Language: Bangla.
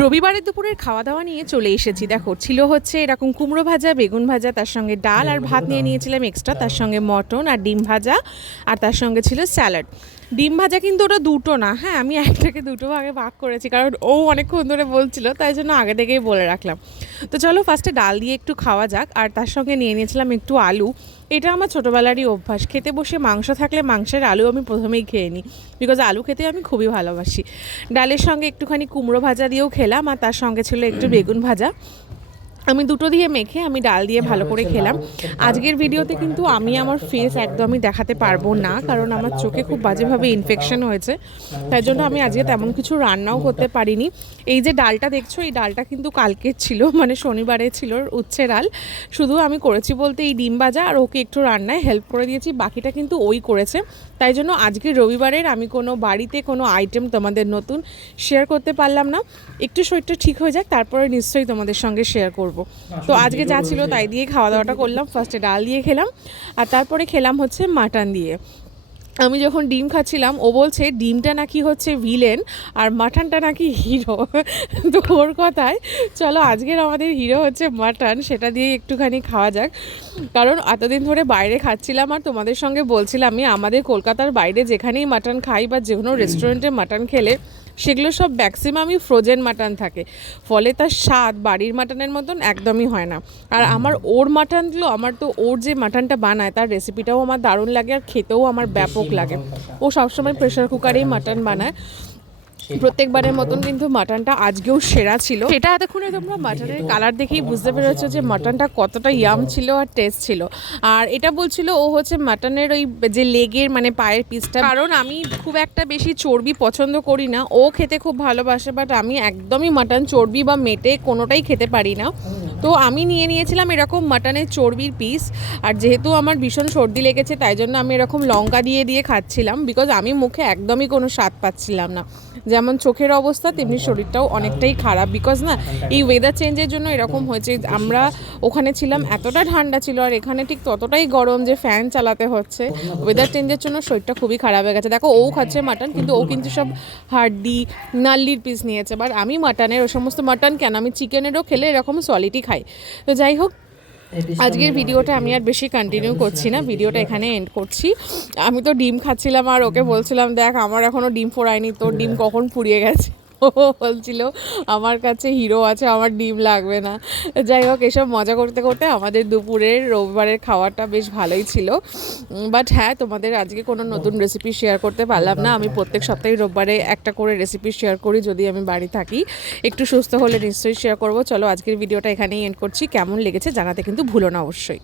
রবিবারের দুপুরের খাওয়া দাওয়া নিয়ে চলে এসেছি। দেখো ছিল হচ্ছে এরকম কুমড়ো ভাজা বেগুন ভাজা তার সঙ্গে ডাল আর ভাত নিয়ে নিয়েছিলাম এক্সট্রা তার সঙ্গে মটন আর ডিম ভাজা আর তার সঙ্গে ছিল স্যালাড। ডিম ভাজা কিন্তু ওটা দুটো না হ্যাঁ আমি একটাকে দুটো ভাগে ভাগ করেছি কারণ ও অনেকক্ষণ ধরে বলছিল তাই জন্য আগে থেকেই বলে রাখলাম। তো চলো ফার্স্টে ডাল দিয়ে একটু খাওয়া যাক আর তার সঙ্গে নিয়ে নিয়েছিলাম একটু আলু। এটা আমার ছোটোবেলারই অভ্যাস। খেতে বসে মাংস থাকলে মাংসের আলু আমি প্রথমেই খেয়ে নিই। বিকজ আলু খেতে আমি খুবই ভালোবাসি। ডালের সঙ্গে একটুখানি কুমড়ো ভাজা দিয়েও খেলাম আর তার সঙ্গে ছিল একটু বেগুন ভাজা। আমি দুটো দিয়ে মেখে আমি ডাল দিয়ে ভালো করে খেলাম। আজকের ভিডিওতে কিন্তু আমি আমার ফেস একদমই দেখাতে পারব না কারণ আমার চোখে খুব বাজেভাবে ইনফেকশন হয়েছে। তাই জন্য আমি আজকে তেমন কিছু রান্নাও করতে পারিনি। এই যে ডালটা দেখছ এই ডালটা কিন্তু কালকের ছিল মানে শনিবারে ছিল উচ্ছে ডাল। শুধু আমি করেছি বলতে এই ডিম ভাজা আর ওকে একটু রান্নায় হেল্প করে দিয়েছি বাকিটা কিন্তু ওই করেছে। তাই জন্য আজকে রবিবারের আমি কোনো বাড়িতে কোনো আইটেম তোমাদের নতুন শেয়ার করতে পারলাম না। একটু শরীরটা ঠিক হয়ে যাক তারপরে নিশ্চয়ই তোমাদের সঙ্গে শেয়ার করব। তো আজকে যা ছিল তাই দিয়ে খাওয়া দাওয়াটা করলাম। ফার্স্টে ডাল দিয়ে খেলাম আর তারপরে খেলাম হচ্ছে মাটন দিয়ে। আমি যখন ডিম খাচ্ছিলাম ও বলছে ডিমটা নাকি হচ্ছে ভিলেন আর মাটনটা নাকি হিরো। তো ওর কথায় চলো আজকের আমাদের হিরো হচ্ছে মাটন সেটা দিয়ে একটুখানি খাওয়া যাক। কারণ এতদিন ধরে বাইরে খাচ্ছিলাম আর তোমাদের সঙ্গে বলছিলাম আমি আমাদের কলকাতার বাইরে যেখানেই মাটন খাই বা যে কোনো রেস্টুরেন্টে মাটন খেলে সেগুলো সব ম্যাক্সিমামই ফ্রোজেন মাটন থাকে। ফলে তার স্বাদ বাড়ির মাটনের মতন একদমই হয় না। আর আমার ওর মাটনগুলো আমার তো ওর যে মাটনটা বানায় তার রেসিপিটাও আমার দারুণ লাগে আর খেতেও আমার ব্যাপক লাগে। ও সবসময় প্রেশার কুকারেই মাটন বানায়। প্রত্যেকবারের মতন কিন্তু মাটনটা আজকেও সেরা ছিল। সেটা এতক্ষণে তোমরা মাটনের কালার দেখেই বুঝতে পেরেছ যে মাটনটা কতটা ইয়াম ছিল আর টেস্ট ছিল। আর এটা বলছিল ও হচ্ছে মাটনের ওই যে লেগের মানে পায়ের পিসটা কারণ আমি খুব একটা বেশি চর্বি পছন্দ করি না। ও খেতে খুব ভালোবাসে বাট আমি একদমই মাটন চর্বি বা মেটে কোনোটাই খেতে পারি না। তো আমি নিয়ে নিয়েছিলাম এরকম মাটনের চর্বির পিস আর যেহেতু আমার ভীষণ সর্দি লেগেছে, তাই জন্য আমি এরকম লঙ্কা দিয়ে দিয়ে খাচ্ছিলাম। বিকজ আমি মুখে একদমই কোনো স্বাদ পাচ্ছিলাম না। যেমন চোখের অবস্থা, তেমনি শরীরটাও অনেকটাই খারাপ। বিকজ না, এই ওয়েদার চেঞ্জের জন্য এরকম হয়েছে আমরা ওখানে ছিলাম, এতটা ঠান্ডা ছিল আর এখানে ঠিক ততটাই গরম যে ফ্যান চালাতে হচ্ছে। ওয়েদার চেঞ্জের জন্য শরীরটা খুবই খারাপ হয়ে গেছে। দেখো, ও খাচ্ছে মাটন কিন্তু ও কিন্তু সব হাড্ডি, নাল্লির পিস নিয়েছে। বাট আমি মাটনের ও সমস্ত মাটন কেন? আমি চিকেনেরও খেলে এরকম সলিডই খাই। তো যাই হোক আজকের ভিডিওটা আমি আর বেশি কন্টিনিউ করছি না, ভিডিওটা এখানে এন্ড করছি। আমি তো ডিম খাচ্ছিলাম আর ওকে বলছিলাম, দেখ, আমার এখনও ডিম ফোড়ায়নি, তোর ডিম কখন পুড়িয়ে গেছে? বলছিল, আমার কাছে হিরো আছে, আমার ডিম লাগবে না। যাই হোক, এসব মজা করতে করতে আমাদের দুপুরের, রবিবারের খাওয়াটা বেশ ভালোই ছিল। বাট হ্যাঁ তোমাদের আজকে কোনো নতুন রেসিপি শেয়ার করতে পারলাম না। আমি প্রত্যেক সপ্তাহে রোববারে একটা করে রেসিপি শেয়ার করি, যদি আমি বাড়ি থাকি। একটু সুস্থ হলে নিশ্চয়ই শেয়ার করব। চলো, আজকের ভিডিওটা এখানেই এন্ড করছি। কেমন লেগেছে জানাতে কিন্তু ভুলো না অবশ্যই।